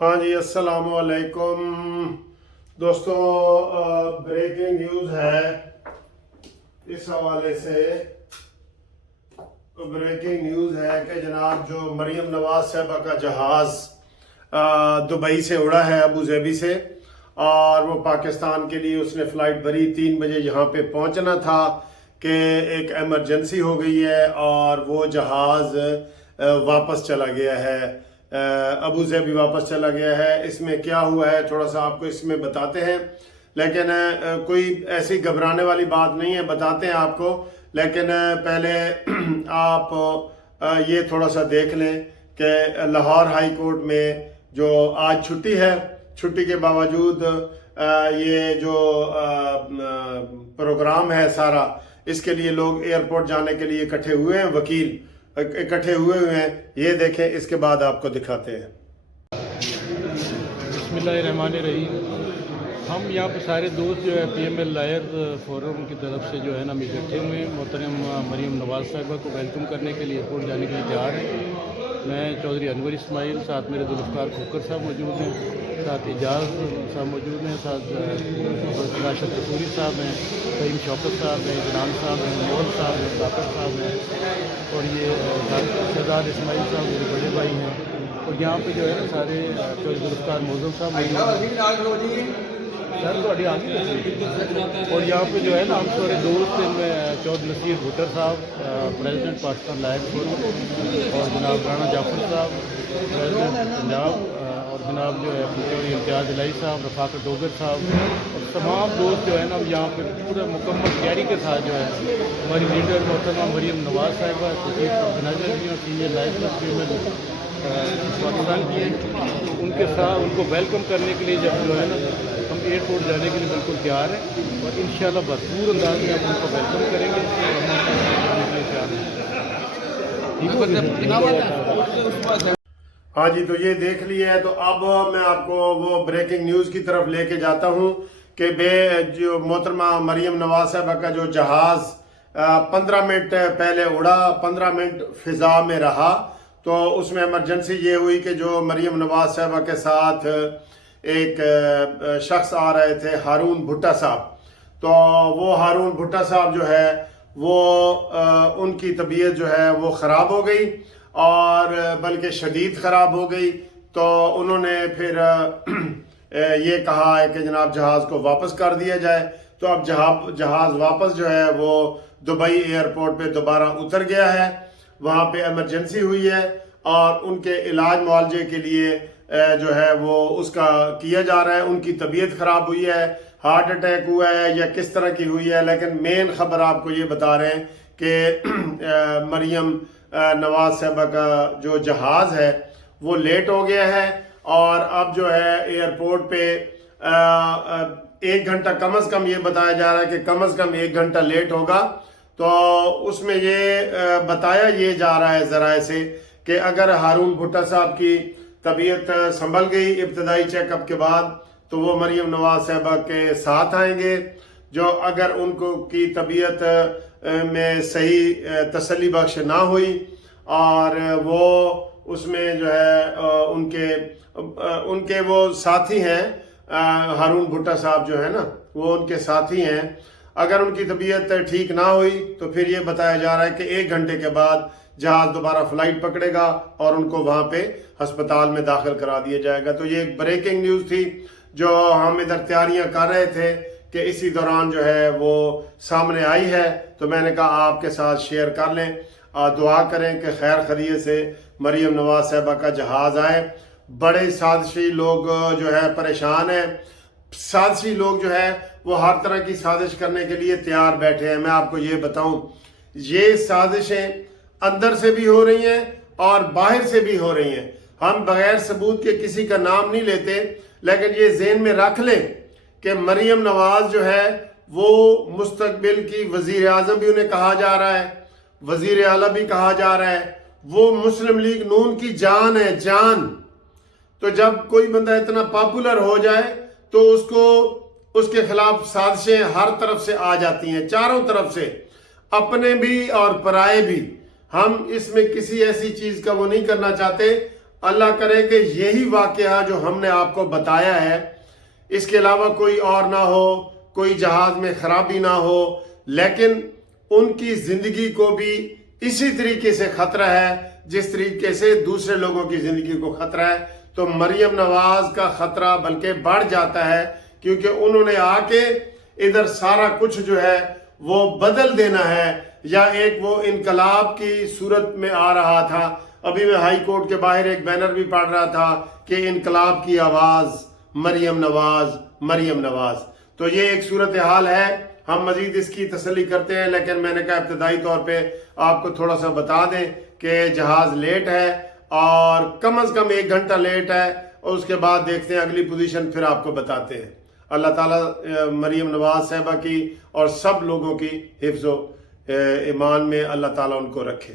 ہاں جی، السلام علیکم دوستو، بریکنگ نیوز ہے اس حوالے سے۔ بریکنگ نیوز ہے کہ جناب جو مریم نواز صاحبہ کا جہاز دبئی سے اڑا ہے، ابو ظہبی سے، اور وہ پاکستان کے لیے اس نے فلائٹ بھری 3 بجے یہاں پہ پہنچنا تھا کہ ایک ایمرجنسی ہو گئی ہے اور وہ جہاز واپس چلا گیا ہے، ابو ظہبی واپس چلا گیا ہے۔ اس میں کیا ہوا ہے تھوڑا سا آپ کو اس میں بتاتے ہیں، لیکن کوئی ایسی گھبرانے والی بات نہیں ہے، بتاتے ہیں آپ کو۔ لیکن پہلے آپ یہ تھوڑا سا دیکھ لیں کہ لاہور ہائی کورٹ میں جو آج چھٹی ہے، چھٹی کے باوجود یہ جو پروگرام ہے سارا، اس کے لیے لوگ ایئرپورٹ جانے کے لیے اکٹھے ہوئے ہیں، وکیل اکٹھے ہوئے ہیں۔ یہ دیکھیں، اس کے بعد آپ کو دکھاتے ہیں۔ بسم اللہ الرحمن الرحیم۔ ہم یہاں پہ سارے دوست جو ہے P M L lawyer forum کی طرف سے جو ہے نا ہم اکٹھے ہوئے ہیں۔ محترم مریم نواز صاحبہ کو ویلکم کرنے کے لیے ایئرپورٹ جانے کے لیے تیار ہیں۔ میں چودھری انور اسماعیل، ساتھ میرے ذوالفقار کھوکھر صاحب موجود ہیں، ساتھ اعجاز صاحب موجود ہیں، ساتھ راشد قصوری صاحب ہیں، فہیم شوکت صاحب ہیں، جنان صاحب ہیں، مول صاحب ہیں، طاقت صاحب ہیں، اور یہ شہزاد اسماعیل صاحب میرے بڑے بھائی ہیں۔ اور یہاں پہ جو ہے نا سارے چودھری ذوالفقار موزم صاحب سر تھوڑی آگے، اور یہاں پہ جو ہے نا ہم سارے دوست ان میں چودھری نصیر بھٹر صاحب پریزیڈنٹ پاکستان لائر فورم، اور جناب رانا جعفر صاحب پریزیڈنٹ پنجاب، اور جناب جو ہے چودھری امتیاز الہی صاحب، رفاقت ڈوگر صاحب، اور تمام دوست جو ہے نا ہم یہاں پہ پورے مکمل تیاری کے ساتھ جو ہے ہماری لیڈر محترمہ مریم نواز صاحبہ چیف آرگنائزر بھی اور سینئر لائف پاکستان کی ہیں، ان کے ساتھ ان کو ویلکم کرنے کے لیے جب جو ہے نا ہم ایئرپورٹ جانے کے لیے بالکل تیار ہیں، اور انشاءاللہ بھرپور انداز میں ہم ان کو ویلکم کریں گے اور ہم جانے کے لیے تیار ہیں۔ ہاں جی، تو یہ دیکھ لیا ہے۔ تو اب میں آپ کو وہ بریکنگ نیوز کی طرف لے کے جاتا ہوں کہ جو محترمہ مریم نواز صاحبہ کا جو جہاز 15 منٹ پہلے اڑا، 15 منٹ فضا میں رہا، تو اس میں ایمرجنسی یہ ہوئی کہ جو مریم نواز صاحبہ کے ساتھ ایک شخص آ رہے تھے، ہارون بھٹا صاحب، تو وہ ہارون بھٹا صاحب جو ہے وہ ان کی طبیعت جو ہے وہ خراب ہو گئی، اور بلکہ شدید خراب ہو گئی۔ تو انہوں نے پھر یہ کہا ہے کہ جناب جہاز کو واپس کر دیا جائے۔ تو اب جہاز واپس جو ہے وہ دبئی ایئرپورٹ پہ دوبارہ اتر گیا ہے، وہاں پہ ایمرجنسی ہوئی ہے، اور ان کے علاج معالجے کے لیے جو ہے وہ اس کا کیا جا رہا ہے۔ ان کی طبیعت خراب ہوئی ہے، ہارٹ اٹیک ہوا ہے یا کس طرح کی ہوئی ہے، لیکن مین خبر آپ کو یہ بتا رہے ہیں کہ مریم نواز صاحبہ کا جو جہاز ہے وہ لیٹ ہو گیا ہے، اور اب جو ہے ایئرپورٹ پہ 1 گھنٹہ کم از کم، یہ بتایا جا رہا ہے کہ کم از کم 1 گھنٹہ لیٹ ہوگا۔ تو اس میں یہ بتایا یہ جا رہا ہے ذرائع سے کہ اگر ہارون بھٹا صاحب کی طبیعت سنبھل گئی ابتدائی چیک اپ کے بعد تو وہ مریم نواز صاحبہ کے ساتھ آئیں گے، جو اگر ان کو کی طبیعت میں صحیح تسلی بخش نہ ہوئی اور وہ اس میں جو ہے ان کے وہ ساتھی ہیں، ہارون بھٹا صاحب جو ہے نا وہ ان کے ساتھی ہیں، اگر ان کی طبیعت ٹھیک نہ ہوئی تو پھر یہ بتایا جا رہا ہے کہ 1 گھنٹے کے بعد جہاز دوبارہ فلائٹ پکڑے گا اور ان کو وہاں پہ ہسپتال میں داخل کرا دیا جائے گا۔ تو یہ ایک بریکنگ نیوز تھی جو ہم ادھر تیاریاں کر رہے تھے کہ اسی دوران جو ہے وہ سامنے آئی ہے، تو میں نے کہا آپ کے ساتھ شیئر کر لیں، دعا کریں کہ خیر خیریت سے مریم نواز صاحبہ کا جہاز آئے۔ بڑے سازشی لوگ جو ہے پریشان ہیں، سازشی لوگ جو ہے وہ ہر طرح کی سازش کرنے کے لیے تیار بیٹھے ہیں۔ میں آپ کو یہ بتاؤں، یہ سازشیں اندر سے بھی ہو رہی ہیں اور باہر سے بھی ہو رہی ہیں۔ ہم بغیر ثبوت کے کسی کا نام نہیں لیتے، لیکن یہ ذہن میں رکھ لیں کہ مریم نواز جو ہے وہ مستقبل کی وزیر اعظم بھی انہیں کہا جا رہا ہے، وزیر اعلیٰ بھی کہا جا رہا ہے، وہ مسلم لیگ نون کی جان ہے، جان۔ تو جب کوئی بندہ اتنا پاپولر ہو جائے تو اس کے خلاف سازشیں ہر طرف سے آ جاتی ہیں، چاروں طرف سے، اپنے بھی اور پرائے بھی۔ ہم اس میں کسی ایسی چیز کا وہ نہیں کرنا چاہتے۔ اللہ کرے کہ یہی واقعہ جو ہم نے آپ کو بتایا ہے اس کے علاوہ کوئی اور نہ ہو، کوئی جہاز میں خرابی نہ ہو، لیکن ان کی زندگی کو بھی اسی طریقے سے خطرہ ہے جس طریقے سے دوسرے لوگوں کی زندگی کو خطرہ ہے، تو مریم نواز کا خطرہ بلکہ بڑھ جاتا ہے، کیونکہ انہوں نے آ کے ادھر سارا کچھ جو ہے وہ بدل دینا ہے، یا ایک وہ انقلاب کی صورت میں آ رہا تھا۔ ابھی میں ہائی کورٹ کے باہر ایک بینر بھی پڑھ رہا تھا کہ انقلاب کی آواز مریم نواز، مریم نواز۔ تو یہ ایک صورتحال ہے، ہم مزید اس کی تسلی کرتے ہیں، لیکن میں نے کہا ابتدائی طور پہ آپ کو تھوڑا سا بتا دیں کہ جہاز لیٹ ہے، اور کم از کم 1 گھنٹہ لیٹ ہے، اور اس کے بعد دیکھتے ہیں اگلی پوزیشن پھر آپ کو بتاتے ہیں۔ اللہ تعالیٰ مریم نواز صاحبہ کی اور سب لوگوں کی حفظ و ایمان میں اللہ تعالیٰ ان کو رکھے۔